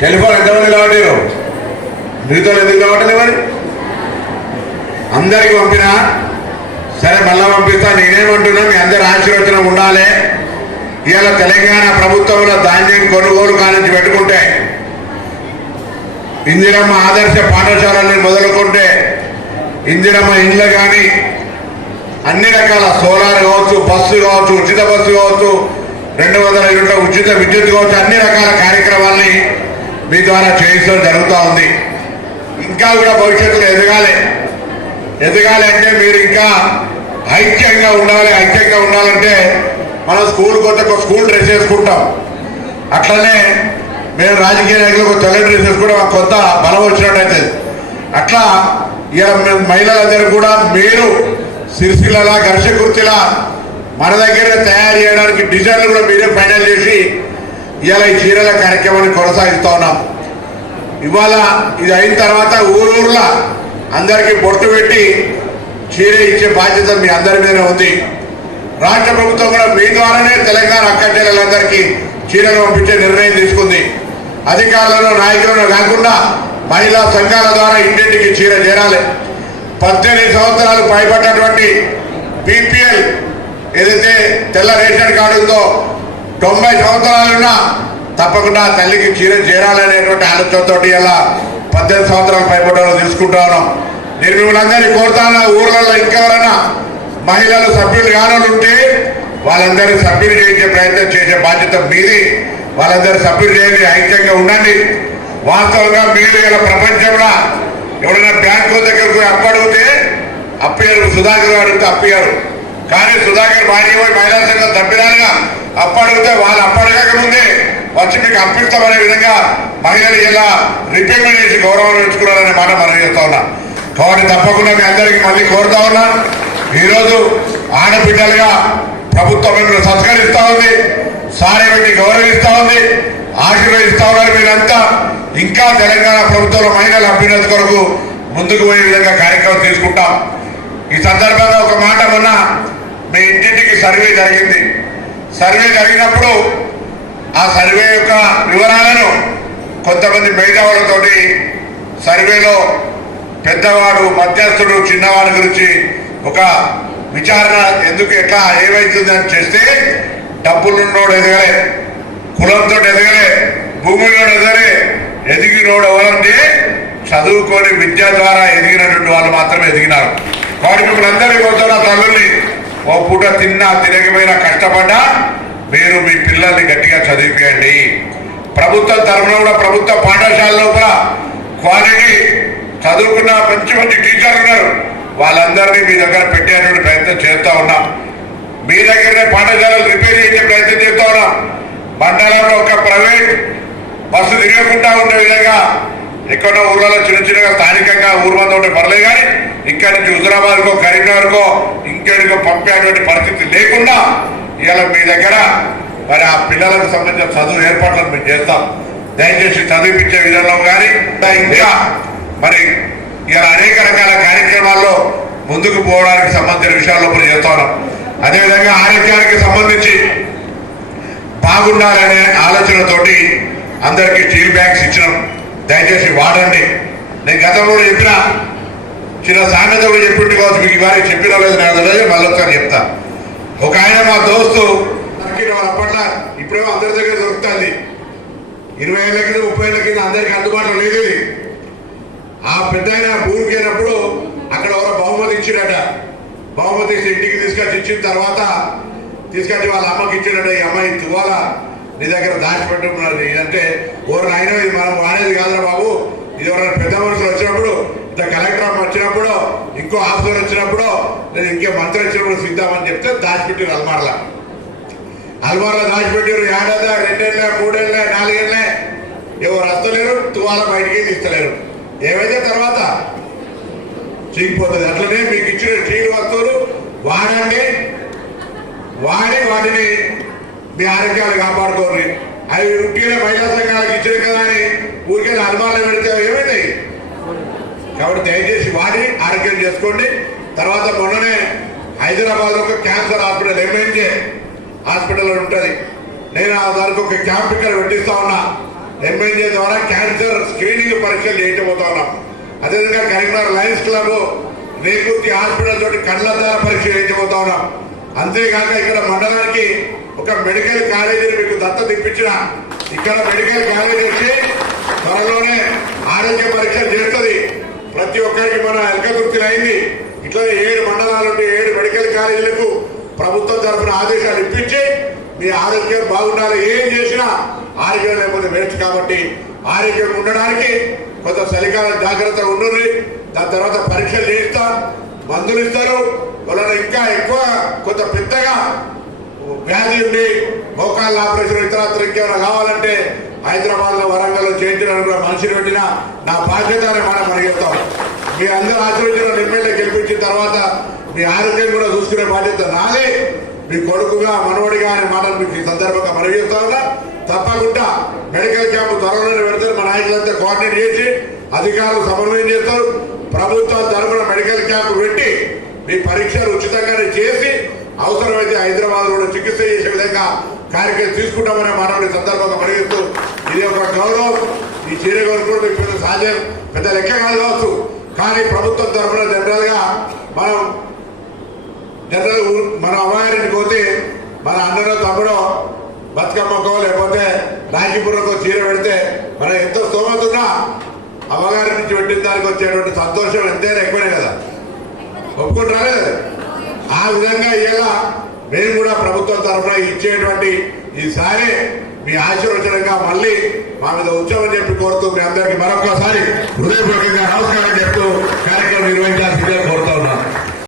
Telephone ఎంతమంది రావట్లేదు మీతో ఎందుకు రావట్లేదు మరి? అందరికి పంపినా సరే మళ్ళా పంపిస్తా. నేనేమంటున్నా మీ అందరి ఆశీర్వచనం ఉండాలి. ఇవాళ తెలంగాణ ప్రభుత్వంలో ధాన్యం కొనుగోలు కానించి పెట్టుకుంటే ఇందిరమ్మ ఆదర్శ పాఠశాలని మొదలుకుంటే ఇందిరమ్మ ఇండ్లు కానీ అన్ని రకాల సోలార్ కావచ్చు బస్సు కావచ్చు ఉచిత బస్సు కావచ్చు రెండు వందల యూనిట్ల ఉచిత విద్యుత్ కావచ్చు అన్ని రకాల కార్యక్రమాల్ని మీ ద్వారా చేయించడం జరుగుతూ ఉంది. ఇంకా కూడా భవిష్యత్తులో ఎదగాలి. ఎదగాలి అంటే మీరు ఇంకా ఐక్యంగా ఉండాలి ఐక్యంగా ఉండాలంటే మనం స్కూల్ కొత్త ఒక స్కూల్ డ్రెస్ వేసుకుంటాం. అట్లనే మేము రాజకీయ నాయకులకు తెల్ల డ్రెస్ వేసుకుంటే మాకు కొత్త బలం వచ్చినట్టయితే. అట్లా ఇలా మేము మహిళలందరూ కూడా మీరు సిరిసిల్లలా ఘర్షకుర్తిలా మన దగ్గర తయారు చేయడానికి డిజైన్లు కూడా మీరే ఫైనల్ చేసి ఇవాళ ఈ చీరల కార్యక్రమాన్ని కొనసాగిస్తూ ఉన్నాం. ఇవాళ ఇది అయిన తర్వాత ఊరూర్లా అందరికీ బొట్టు పెట్టి చీర ఇచ్చే బాధ్యత మీ అందరి మీదనే ఉంది. రాష్ట్ర ప్రభుత్వం కూడా మీ ద్వారానే తెలంగాణ అక్కచెల్లెలందరికీ చీరలు పంపించే నిర్ణయం తీసుకుంది. అధికారులను నాయకులను కాకుండా మహిళా సంఘాల ద్వారా ఇంటింటికి చీర చేరాలి. పద్దెనిమిది సంవత్సరాలు పైబడ్డటువంటి బీపీఎల్ ఏదైతే తెల్ల రేషన్ కార్డు ఉందో తొంభై సంవత్సరాలున్నా తప్పకుండా తల్లికి చీర చేరాలనేటువంటి ఆలోచనతో ఇలా పద్దెనిమిది సంవత్సరాలు పైబడ్డ తీసుకుంటా ఉన్నాం. నేను మిమ్మల్ని అందరినీ కోరుతాను ఊర్లలో ఇంకెవరైనా మహిళలు సభ్యులు కానోళ్ళు ఉంటే వాళ్ళందరూ సభ్యులు చేయించే ప్రయత్నం చేసే బాధ్యత మీది. వాళ్ళందరూ సభ్యులు చేయండి ఐక్యంగా ఉండండి. వాస్తవంగా మీరు ఇలా ప్రపంచంలో ఎవరైనా బ్యాంకు దగ్గరకు అప్పు అడిగితే అప్పయ్యారు సుధాకర్ గారు అడిగితే అప్పయ్యారు కానీ సుధాకర్ భార్య పోయి మహిళా సంఘం తప్పిదాలుగా అప్పు వాళ్ళు అప్పు ముందే వచ్చి మీకు అప్పిస్తామనే విధంగా మహిళలు ఇలా రిపేమెంట్ చేసి గౌరవం ఇచ్చుకున్నారనే మాట మనం చేస్తా ఉన్నా. కాబట్టి తప్పకుండా మీ అందరికీ మళ్ళీ కోరుతా ఉన్నా. ఈరోజు ఆడబిడ్డలుగా ప్రభుత్వం మిమ్మల్ని సత్కరిస్తూ ఉంది సారే పెట్టి గౌరవిస్తా ఉంది ఆశీర్వదిస్తా ఉన్నారు మీరంతా. ఇంకా తెలంగాణ ప్రభుత్వంలో మహిళల అభ్యున్నతి కొరకు ముందుకు పోయే విధంగా కార్యక్రమం తీసుకుంటాం. ఈ సందర్భంగా ఒక మాట మొన్న మీ ఇంటింటికి సర్వే జరిగింది. సర్వే జరిగినప్పుడు ఆ సర్వే యొక్క వివరాలను కొంతమంది మేధావులతోటి సర్వేలో పెద్దవాడు మధ్యస్థుడు చిన్నవాడి గురించి ఒక విచారణ ఎందుకు ఎట్లా ఏమైతుందని చేస్తే డబ్బులున్నోడు ఎదగలే కులంతో ఎదగలే భూమిలోడు ఎదగలే ఎదిగినోడు ఎవరంటే చదువుకొని విద్య ద్వారా ఎదిగినటువంటి వాళ్ళు మాత్రమే ఎదిగినారు. వాడి మిమ్మల్ని అందరికీ నా తల్లుల్ని ఓ పూట తిన్నా తిరగపోయినా కష్టపడ్డా మీరు మీ పిల్లల్ని గట్టిగా చదివిపోయండి. ప్రభుత్వం తరఫున కూడా ప్రభుత్వ పాఠశాలలో కూడా క్వాలిటీ చదువుకున్న మంచి మంచి టీచర్లు ఉన్నారు. వాళ్ళందరినీ మీ దగ్గర పెట్టేటువంటి ప్రయత్నం చేస్తూ ఉన్నాం. మీ దగ్గరనే పాఠశాలలు రిపేర్ చేసే ప్రయత్నం చేస్తూ ఉన్నాం. మండలంలో ఒక ప్రైవేట్ బస్సు తిరగకుండా ఉండే విధంగా ఎక్కడో ఊర్లలో చిన్న చిన్నగా స్థానికంగా ఊరు మంది ఉంటే పర్లేదు కానీ ఇక్కడి నుంచి హుజరాబాద్కో కరీంనగర్కో ఇంకెడికో పంపేటువంటి పరిస్థితి లేకుండా ఇవాళ మీ దగ్గర మరి ఆ పిల్లలకు సంబంధించిన చదువు ఏర్పాట్లను మేము చేస్తాం. దయచేసి చదివించే విధానంలో కానీ ఇంకా మరి ఇలా అనేక రకాల కార్యక్రమాల్లో ముందుకు పోవడానికి సంబంధించిన విషయాల్లో మనం చేస్తా ఉన్నాం. అదేవిధంగా ఆరోగ్యానికి సంబంధించి బాగుండాలనే ఆలోచనతోటి అందరికీ స్టీల్ బ్యాగ్స్ ఇచ్చినాం. దయచేసి వాడండి. నేను గతంలో కూడా చెప్పిన చిన్న సామెత కూడా చెప్పింది కావచ్చు మీకు ఇవాళ చెప్పిన లేదు నాకు తెలియదు మళ్ళీ ఒకసారి చెప్తా. ఒక ఆయన మా దోస్తు తక్కిన వాళ్ళ అప్పట్లో ఇప్పుడేమో అందరి దగ్గర దొరుకుతుంది. ఇరవై ఏళ్ళ కింద ముప్పై ఏళ్ళ కింద అందరికి అందుబాటులో లేదు ఇది. ఆ పెద్ద ఆయన భూమికి అయినప్పుడు అక్కడ ఎవరో బహుమతి ఇచ్చిరట బహుమతి ఇంటికి తీసుకొచ్చి ఇచ్చిన తర్వాత తీసుకొచ్చి వాళ్ళ అమ్మకి ఇచ్చినట్టు ఈ అమ్మాయి తువాల నీ దగ్గర దాచిపెట్టుకున్నారు అంటే ఓరు నాయన ఇది మనం వాడేది కాదురా బాబు. ఇది ఎవరైనా పెద్ద మనుషులు వచ్చినప్పుడు ఇంత కలెక్టర్ వచ్చినప్పుడు ఇంకో ఆఫీసర్ వచ్చినప్పుడు లేదా ఇంకే మంత్రి వచ్చినప్పుడు సిద్ధామని చెప్తే దాచిపెట్టారు అల్మార్లా. అల్మార్లో దాచిపెట్టారు ఏడాది రెండేళ్ళ మూడేళ్ళ నాలుగేళ్ళ. ఎవరు వస్తలేరు తువాల బయటికి తీస్తలేరు. ఏమైతే తర్వాత చీకిపోతుంది అట్లనే మీకు ఇచ్చిన స్టీల్ వస్తువులు వాడండి. వాడి వాటిని మీ ఆరోగ్యాలు కాపాడుకోండి. అవి ఉట్టిగా మహిళా సంఘాలకు ఇచ్చినవి కదా అని ఊరికే అనుమానాలు పెడితే ఏమైనాయి కాబట్టి దయచేసి వాడి ఆరోగ్యం చేసుకోండి. తర్వాత మొన్ననే హైదరాబాద్ ఒక క్యాన్సర్ హాస్పిటల్ ఎంఎన్జే హాస్పిటల్ ఉంటుంది. నేను ఆ దానికి ఒక క్యాంప్ ఇక్కడ పెట్టిస్తా ఉన్నా. ఎంఎన్జే ద్వారా క్యాన్సర్ స్క్రీనింగ్ పరీక్షలు చేయబోతా ఉన్నాం. అదేవిధంగా Karimnagar lions club Rekurthi hospital తోటి కళ్ళ పరీక్ష చేయించబోతా ఉన్నాం. అంతేకాక ఇక్కడ మండలానికి ఒక మెడికల్ కాలేజీని మీకు దత్త తెప్పించిన ఇక్కడ మెడికల్ కాలేజ్ వచ్చి త్వరలోనే ఆరోగ్య పరీక్షలు చేస్తుంది. ప్రతి ఒక్కరికి మన ఎలకతుర్తిలో అయింది. ఇట్లా ఏడు మండలాలు ఏడు మెడికల్ కాలేజీలకు ప్రభుత్వం తరఫున ఆదేశాలు ఇప్పించి మీ ఆరోగ్యం బాగుండాలి. ఏం చేసినా ఆరోగ్యం లేకపోతే వేస్ట్ కాబట్టి ఆరోగ్యం ఉండడానికి కొంత చలికాలం జాగ్రత్తగా ఉండండి. దాని తర్వాత పరీక్షలు చేయిస్తా మందులు ఇస్తారు. వాళ్ళని ఇంకా ఎక్కువ కొంత పెద్దగా వ్యాధి ఉండి మోకాళ్ళ ఆపరేషన్ ఇతరత్ర ఇంకేమైనా కావాలంటే హైదరాబాద్లో వరంగల్లో చేయించడానికి మనిషిని పెట్టిన నా బాధ్యత అనే మాట మనం చెప్తాం. మీ అందరూ ఆశీర్వదించిన ఎమ్మెల్యే గెలిపించిన తర్వాత మీ ఆరోగ్యం కూడా చూసుకునే బాధ్యత నాదే. మీ కొడుకుగా మనవడిగా అనే మాటలు మీకు ఈ సందర్భంగా మనవి ఉన్నా. తప్పకుండా మెడికల్ క్యాంప్ త్వరలోనే పెడతారు. మా నాయకులంతా కోఆర్డినేట్ చేసి అధికారులు సమన్వయం చేస్తారు. ప్రభుత్వం తరఫున మెడికల్ క్యాంప్ పెట్టి మీ పరీక్షలు ఉచితంగానే చేసి అవసరమైతే హైదరాబాద్లో చికిత్స చేసే విధంగా కార్యక్రమం తీసుకుంటామనే మానవుడి సందర్భంగా పరిగెత్తు ఇది ఒక గౌరవం. ఈ చీర కొనుక్కోవడం మీకు సాధ్యం. పెద్ద లెక్క కాదు కావచ్చు. కానీ ప్రభుత్వం తరఫున జనరల్గా మనం జనరల్ మన అమ్మగారికి పోతే మన అన్నడో తమ్ముడో బతుకమ్మకో లేకపోతే రాజీపురంకో చీర పెడితే మనం ఎంతో స్తోమత ఉన్నా అమ్మగారి నుంచి పెట్టిన దానికి వచ్చేటువంటి సంతోషం ఎంతైనా ఎక్కువనే కదా. ఒప్పుకుంటారా? ఆ విధంగా ఇలా మేము కూడా ప్రభుత్వం తరఫున ఇచ్చేటువంటి ఈసారి మీ ఆశీర్వచనంగా మళ్ళీ మా మీద ఉత్సవం చెప్పి కోరుతూ మీ అందరికీ మరొకసారి హృదయపూర్వకంగా నమస్కారం చెప్తూ కార్యక్రమం నిర్వహించాల్సిందే కోరుతా